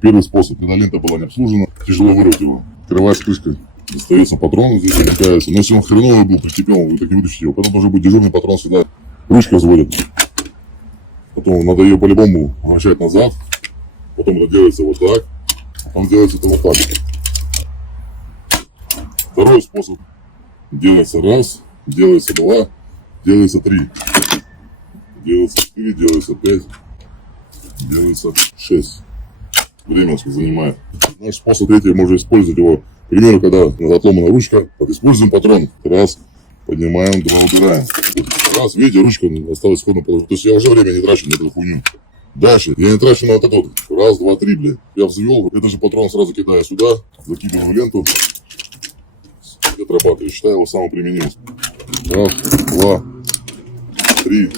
Первый способ. Когда лента была не обслужена, тяжело его. Открываешь крышкой. Достается патрон, здесь замыкается. Но если он хреновый был, прикипел, вы так не вытащите его. Потом должен быть дежурный патрон всегда. Ручка взводит. Потом надо ее по-любому вращать назад. Потом это делается вот так. Потом делается это вот так. Второй способ. Делается раз, делается два, делается три. Делается четыре, делается пять, делается шесть. Время занимает. Наш способ третий можно использовать его. К примеру, когда отломана ручка, вот используем патрон. Раз, поднимаем, два убираем. Раз, видите, ручка осталась исходно положена. То есть я уже время не трачу на эту хуйню. Дальше, я не трачу на вот это вот. Раз, два, три, блядь. Я взвел, это же патрон сразу кидаю сюда, закидываю в ленту. Отрабатываю. Считаю его самым применимым. Раз, два, три,